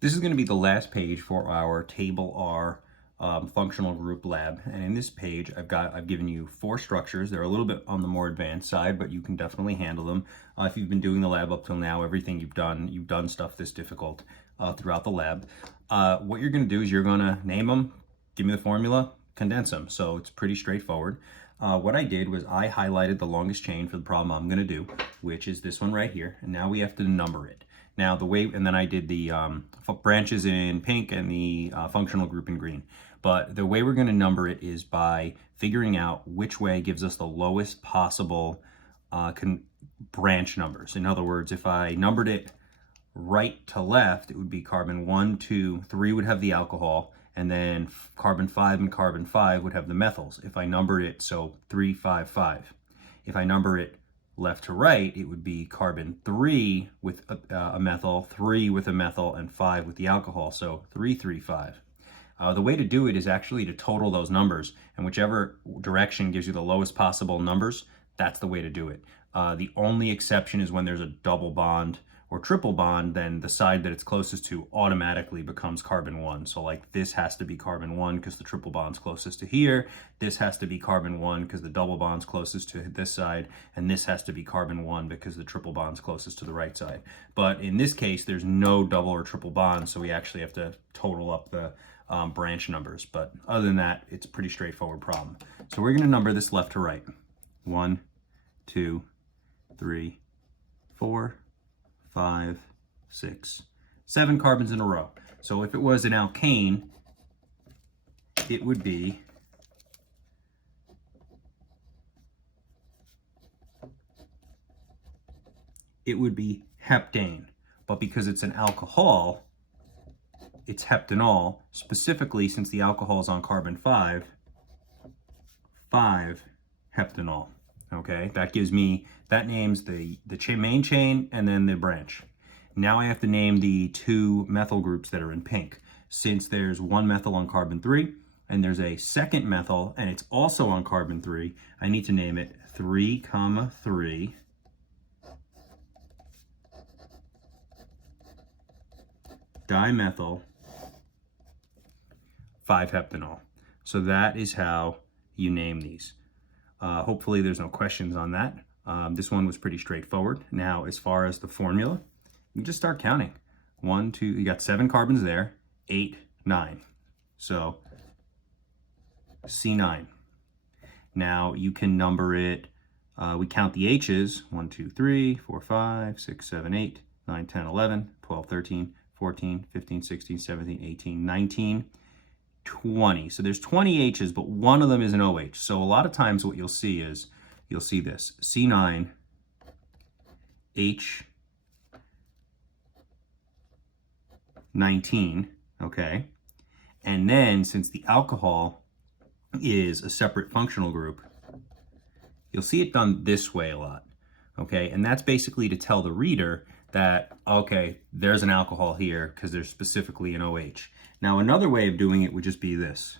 This is going to be the last page for our Table R functional group lab. And in this page, I've given you 4 structures. They're a little bit on the more advanced side, but you can definitely handle them. If you've been doing the lab up till now, everything you've done stuff this difficult throughout the lab. What you're going to do is you're going to name them, give me the formula, condense them. So it's pretty straightforward. What I did was I highlighted the longest chain for the problem I'm going to do, which is this one right here. And now we have to number it. Now the way, and then I did the branches in pink and the functional group in green. But the way we're going to number it is by figuring out which way gives us the lowest possible branch numbers. In other words, if I numbered it right to left, it would be carbon 1, 2, 3 would have the alcohol, and then carbon 5 and carbon 5 would have the methyls. If I numbered it, so 3, 5, 5. If I number it left to right, it would be carbon 3 with a methyl, 3 with a methyl, and 5 with the alcohol, so 3, 3, 5. The way to do it is actually to total those numbers, and whichever direction gives you the lowest possible numbers, that's the way to do it. The only exception is when there's a double bond or triple bond, then the side that it's closest to automatically becomes carbon 1. So like this has to be carbon 1 because the triple bond's closest to here. This has to be carbon 1 because the double bond's closest to this side. And this has to be carbon 1 because the triple bond's closest to the right side. But in this case, there's no double or triple bond, so we actually have to total up the branch numbers. But other than that, it's a pretty straightforward problem. So we're going to number this left to right. 1, 2, 3, 4, 5, 6, 7 carbons in a row. So if it was an alkane, it would be heptane. But because it's an alcohol, it's heptanol, specifically since the alcohol is on carbon 5, 5-heptanol. Okay, that names the main chain and then the branch. Now I have to name the 2 methyl groups that are in pink. Since there's 1 methyl on carbon 3 and there's a second methyl and it's also on carbon 3, I need to name it 3, 3 dimethyl 5-heptanol. So that is how you name these. Hopefully there's no questions on that. This one was pretty straightforward. Now, as far as the formula, you just start counting. 1, 2, you got 7 carbons there, 8, 9. So C9. Now you can number it, we count the H's, 1, 2, 3, 4, 5, 6, 7, 8, 9, 10, 11, 12, 13, 14, 15, 16, 17, 18, 19, 20. So there's 20 H's, but one of them is an OH. So a lot of times what you'll see is, you'll see this, C9, H19, okay? And then since the alcohol is a separate functional group, you'll see it done this way a lot, okay? And that's basically to tell the reader that, okay, there's an alcohol here because there's specifically an OH. Now, another way of doing it would just be this.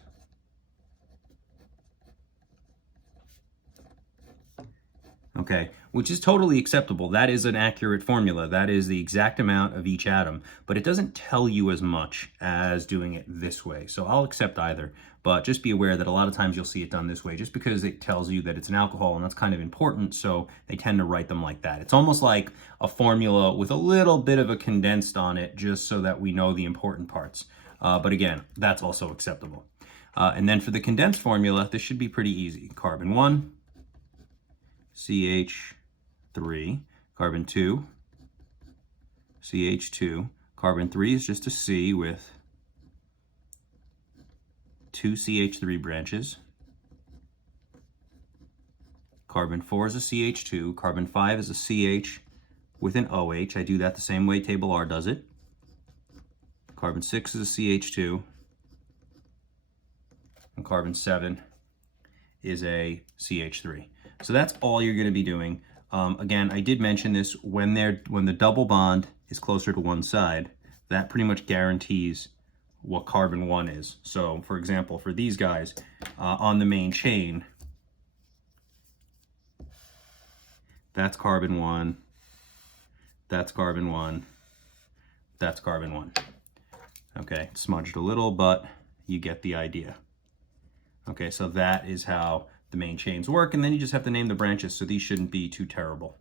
Okay, which is totally acceptable. That is an accurate formula. That is the exact amount of each atom, but it doesn't tell you as much as doing it this way. So I'll accept either, but just be aware that a lot of times you'll see it done this way just because it tells you that it's an alcohol, and that's kind of important, so they tend to write them like that. It's almost like a formula with a little bit of a condensed on it just so that we know the important parts. But again, that's also acceptable. And then for the condensed formula, this should be pretty easy. Carbon 1, CH3, carbon 2, CH2, carbon 3 is just a C with 2 CH3 branches. Carbon 4 is a CH2, carbon 5 is a CH with an OH. I do that the same way Table R does it. Carbon 6 is a CH2, and carbon 7 is a CH3. So that's all you're going to be doing. Again, I did mention this, when the double bond is closer to one side, that pretty much guarantees what carbon 1 is. So, for example, for these guys, on the main chain, that's carbon 1, that's carbon 1, that's carbon 1. Okay, it's smudged a little, but you get the idea. Okay, so that is how the main chains work, and then you just have to name the branches, so these shouldn't be too terrible.